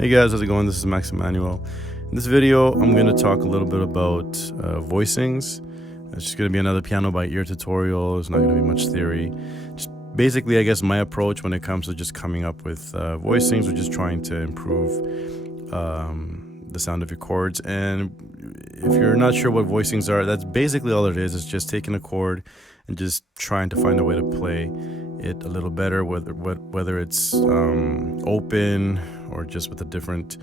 Hey guys, how's it going? This is Emanuel. In this video, I'm going to talk a little bit about voicings. It's just going to be another piano by ear tutorial. It's not going to be much theory. Just basically, I guess, my approach when it comes to just coming up with voicings or just trying to improve the sound of your chords. And if you're not sure what voicings are, that's basically all it is. It's just taking a chord and just trying to find a way to play it a little better, whether it's open or just with a different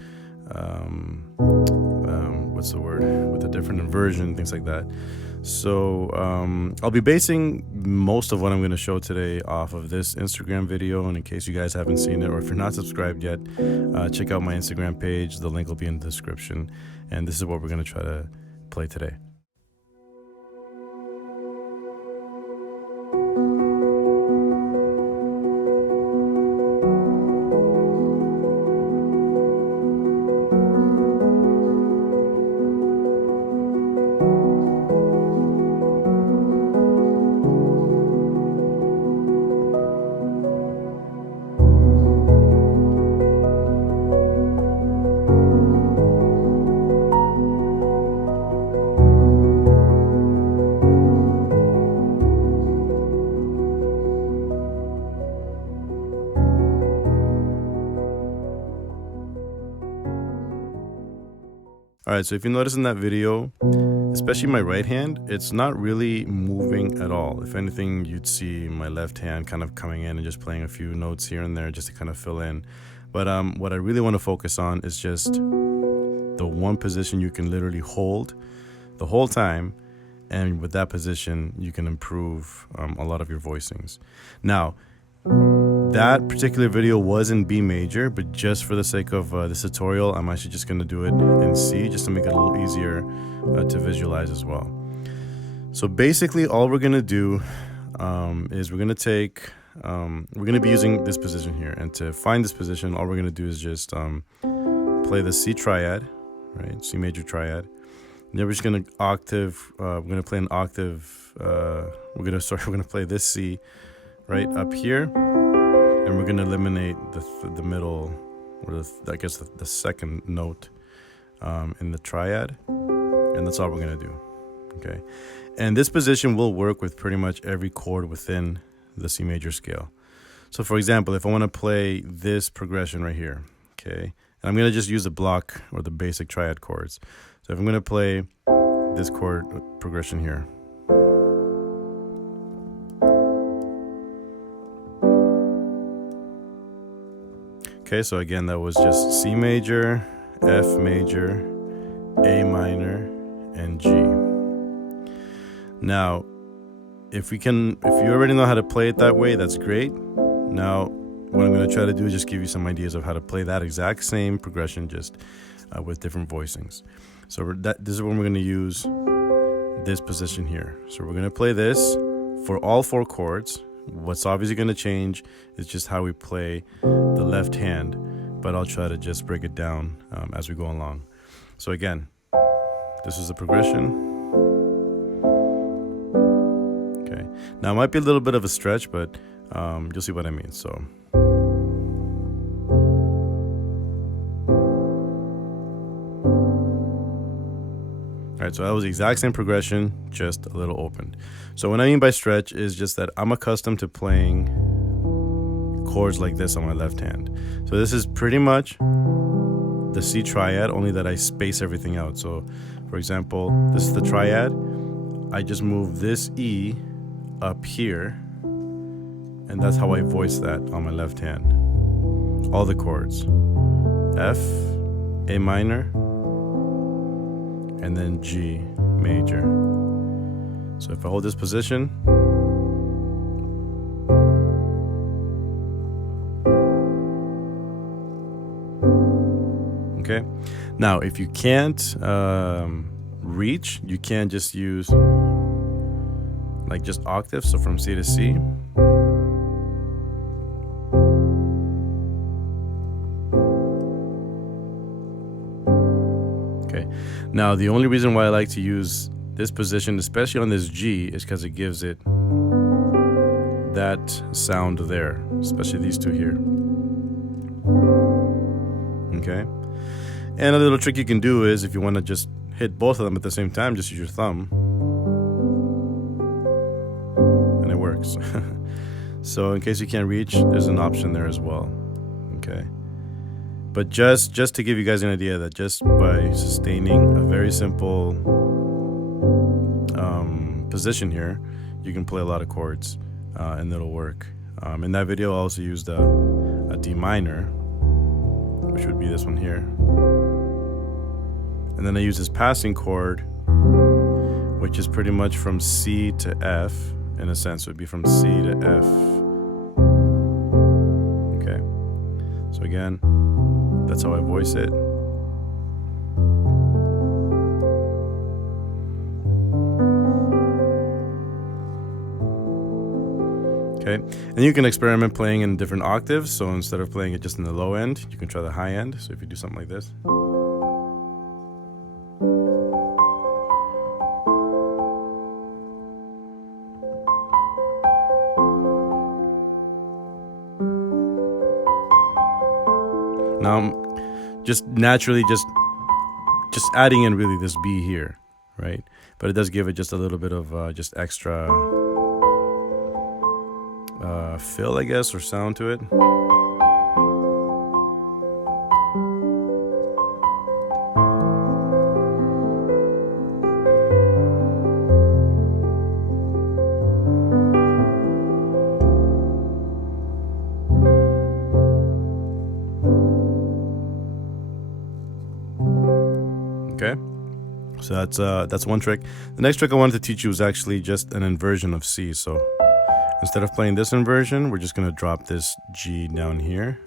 with a different inversion, things like that. So I'll be basing most of what I'm going to show today off of this Instagram video, and in case you guys haven't seen it or if you're not subscribed yet, check out my Instagram page. The link will be in the description, and this is what we're going to try to play today. Alright, so if you notice in that video, especially my right hand, it's not really moving at all. If anything, you'd see my left hand kind of coming in and just playing a few notes here and there just to kind of fill in. But what I really want to focus on is just the one position you can literally hold the whole time, and with that position, you can improve a lot of your voicings. Now, that particular video was in B major, but just for the sake of this tutorial, I'm actually just going to do it in C, just to make it a little easier to visualize as well. So basically, all we're going to do is we're going to take, we're going to be using this position here. And to find this position, all we're going to do is just play the C triad, right? C major triad. And then we're just going to octave, we're going to play an octave, we're going to play this C right up here. And we're going to eliminate the middle, or the second note in the triad. And that's all we're going to do. Okay. And this position will work with pretty much every chord within the C major scale. So for example, if I want to play this progression right here, okay, and I'm going to just use the block or the basic triad chords. So if I'm going to play this chord progression here. Okay, so again, that was just C major, F major, A minor, and G. Now, if you already know how to play it that way, that's great. Now, what I'm going to try to do is just give you some ideas of how to play that exact same progression, just with different voicings. So this is when we're going to use this position here. So we're going to play this for all four chords. What's obviously going to change is just how we play the left hand, but I'll try to just break it down as we go along. So again, this is the progression. Okay, now it might be a little bit of a stretch, but you'll see what I mean. So alright, so that was the exact same progression, just a little opened. So what I mean by stretch is just that I'm accustomed to playing chords like this on my left hand. So this is pretty much the C triad, only that I space everything out. So for example, this is the triad. I just move this E up here, and that's how I voice that on my left hand. All the chords. F, A minor, and then G major. So if I hold this position, okay. Now, if you can't reach, you can just use like just octaves. So from C to C. Okay. Now, the only reason why I like to use this position, especially on this G, is because it gives it that sound there, especially these two here. Okay. And a little trick you can do is if you want to just hit both of them at the same time, just use your thumb. And it works. So in case you can't reach, there's an option there as well. Okay. But just to give you guys an idea that just by sustaining a very simple position here, you can play a lot of chords and it'll work. In that video, I also used a D minor, which would be this one here. And then I use this passing chord, which is pretty much from C to F, in a sense. It would be from C to F. Okay. So again, that's how I voice it. Okay. And you can experiment playing in different octaves. So instead of playing it just in the low end, you can try the high end. So if you do something like this. Now I'm just naturally just adding in really this B here, right? But it does give it just a little bit of just extra fill, I guess, or sound to it. Okay, so that's one trick. The next trick I wanted to teach you was actually just an inversion of C. So instead of playing this inversion, we're just going to drop this G down here.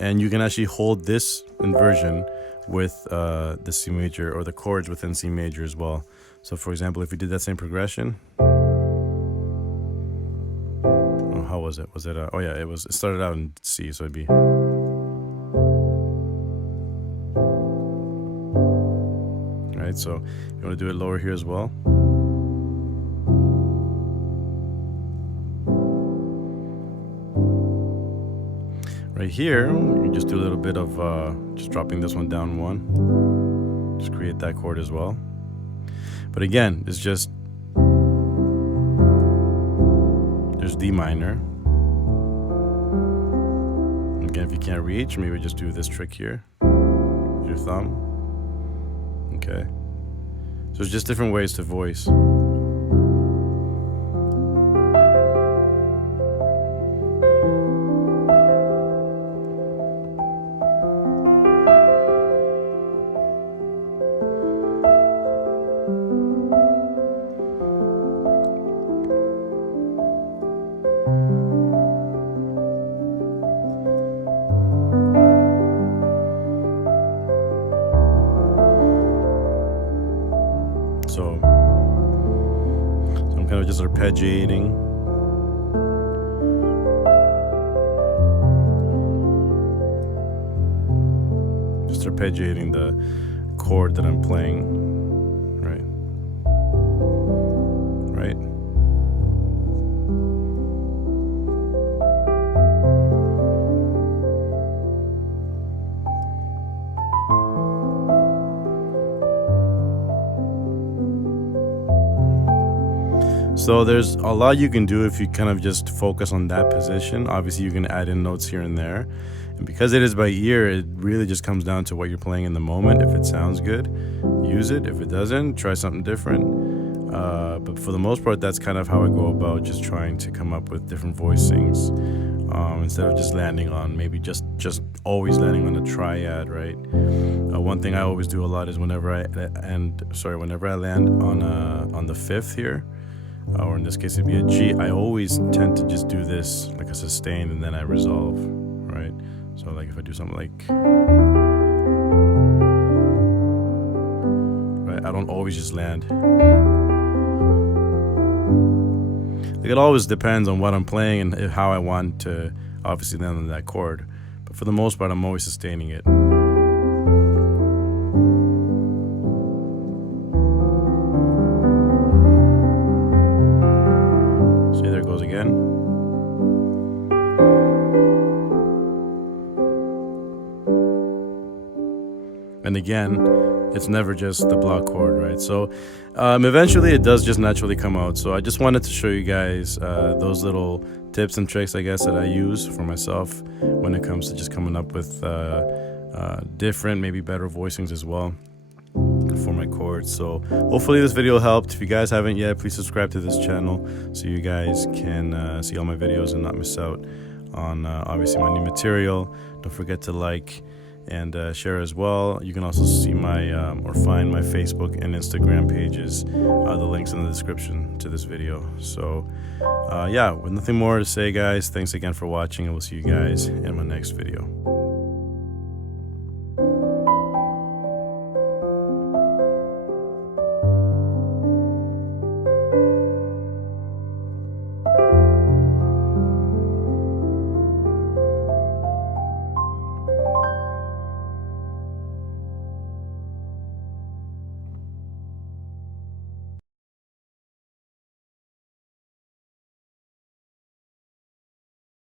And you can actually hold this inversion with the C major, or the chords within C major as well. So for example, if we did that same progression. Oh, how was it? Was it, oh yeah, it started out in C, so it'd be. Right, so you want to do it lower here as well. Right here, you just do a little bit of just dropping this one down one. Just create that chord as well. But again, it's just, there's D minor. Again, if you can't reach, maybe just do this trick here. Your thumb. Okay. So there's just different ways to voice. So I'm kind of just arpeggiating. Just arpeggiating the chord that I'm playing. Right. Right. So there's a lot you can do if you kind of just focus on that position. Obviously, you can add in notes here and there. And because it is by ear, it really just comes down to what you're playing in the moment. If it sounds good, use it. If it doesn't, try something different. But for the most part, that's kind of how I go about just trying to come up with different voicings. Instead of just landing on, maybe just always landing on a triad, right? One thing I always do a lot is whenever I land on the fifth here, or in this case it'd be a G, I always tend to just do this like a sustain and then I resolve, right? So like if I do something like, right, I don't always just land. Like it always depends on what I'm playing and how I want to obviously land on that chord, but for the most part I'm always sustaining it. And again, it's never just the block chord, right? So eventually it does just naturally come out. So I just wanted to show you guys those little tips and tricks, I guess, that I use for myself when it comes to just coming up with different, maybe better voicings as well for my chords. So hopefully this video helped. If you guys haven't yet, please subscribe to this channel so you guys can see all my videos and not miss out on obviously my new material. Don't forget to like and share as well. You can also see my or find my Facebook and Instagram pages, the links in the description to this video. So yeah, with nothing more to say, guys, thanks again for watching, and we'll see you guys in my next video.